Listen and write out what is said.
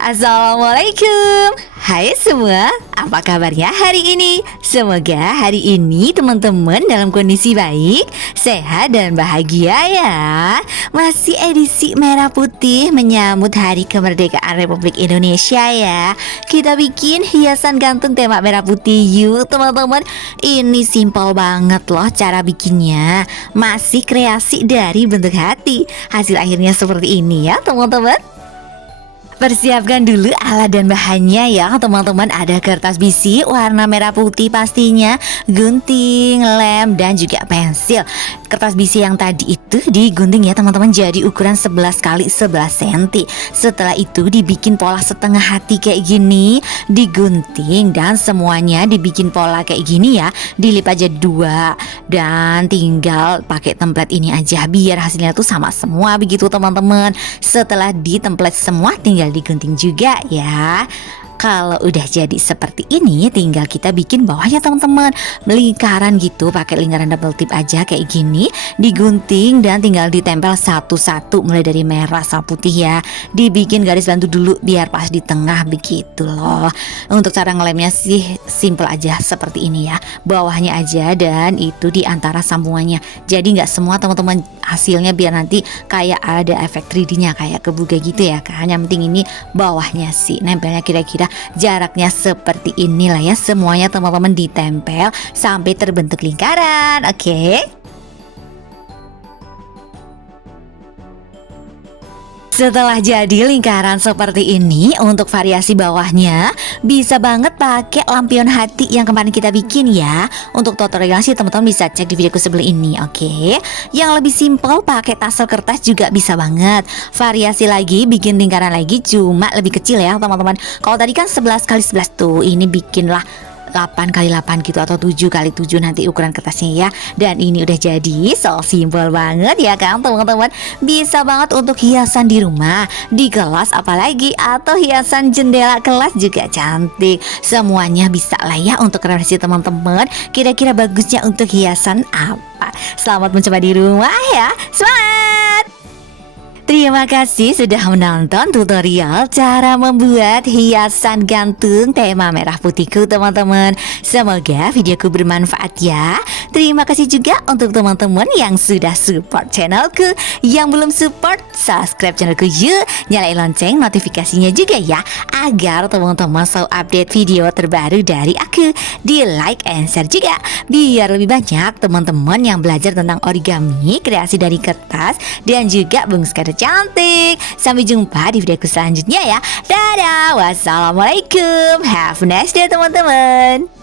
Assalamualaikum. Hai semua, apa kabarnya hari ini? Semoga hari ini teman-teman dalam kondisi baik, sehat dan bahagia ya. Masih edisi merah putih menyambut hari kemerdekaan Republik Indonesia ya. Kita bikin hiasan gantung tema merah putih yuk teman-teman. Ini simpel banget loh cara bikinnya. Masih kreasi dari bentuk hati. Hasil akhirnya seperti ini ya teman-teman. Persiapkan dulu alat dan bahannya ya teman-teman. Ada kertas bisi warna merah putih pastinya, gunting, lem, dan juga pensil. Kertas bisi yang tadi itu digunting ya teman-teman, jadi ukuran 11 kali 11 cm. Setelah itu dibikin pola setengah hati kayak gini, digunting dan semuanya dibikin pola kayak gini ya. Dilip aja dua dan tinggal pakai template ini aja biar hasilnya tuh sama semua begitu teman-teman. Setelah ditemplate semua tinggal digunting juga ya. Kalau udah jadi seperti ini tinggal kita bikin bawahnya teman-teman, lingkaran gitu, pakai lingkaran double tip aja kayak gini, digunting dan tinggal ditempel satu-satu mulai dari merah sampai putih ya. Dibikin garis bantu dulu biar pas di tengah begitu loh. Untuk cara ngelemnya sih simple aja seperti ini ya, bawahnya aja dan itu di antara sambungannya. Jadi nggak semua teman-teman hasilnya biar nanti kayak ada efek 3D-nya kayak kebuka gitu ya kan. Yang penting ini bawahnya sih nempelnya kira-kira jaraknya seperti inilah ya. Semuanya teman-teman ditempel sampai terbentuk lingkaran. Oke. Setelah jadi lingkaran seperti ini, untuk variasi bawahnya bisa banget pakai lampion hati yang kemarin kita bikin ya. Untuk tutorial sih teman-teman bisa cek di videoku sebelah ini, oke. Yang lebih simpel pakai tassel kertas juga bisa banget. Variasi lagi, bikin lingkaran lagi cuma lebih kecil ya teman-teman. Kalau tadi kan 11 kali 11 tuh, ini bikinlah 8 kali 8 gitu atau 7 kali 7 nanti ukuran kertasnya ya. Dan ini udah jadi, so simple banget ya kan teman-teman. Bisa banget untuk hiasan di rumah, di kelas apalagi, atau hiasan jendela kelas juga cantik. Semuanya bisa lah ya untuk referensi teman-teman. Kira-kira bagusnya untuk hiasan apa? Selamat mencoba di rumah ya. Semangat! Terima kasih sudah menonton tutorial cara membuat hiasan gantung tema merah putihku teman-teman. Semoga videoku bermanfaat ya. Terima kasih juga untuk teman-teman yang sudah support channelku. Yang belum support, subscribe channelku yuk. Nyalain lonceng notifikasinya juga ya, agar teman-teman selalu update video terbaru dari aku. Di like and share juga, biar lebih banyak teman-teman yang belajar tentang origami, kreasi dari kertas, dan juga bungus kado cantik. Sampai jumpa di videoku selanjutnya ya. Dadah, wassalamualaikum. Have a nice day teman-teman.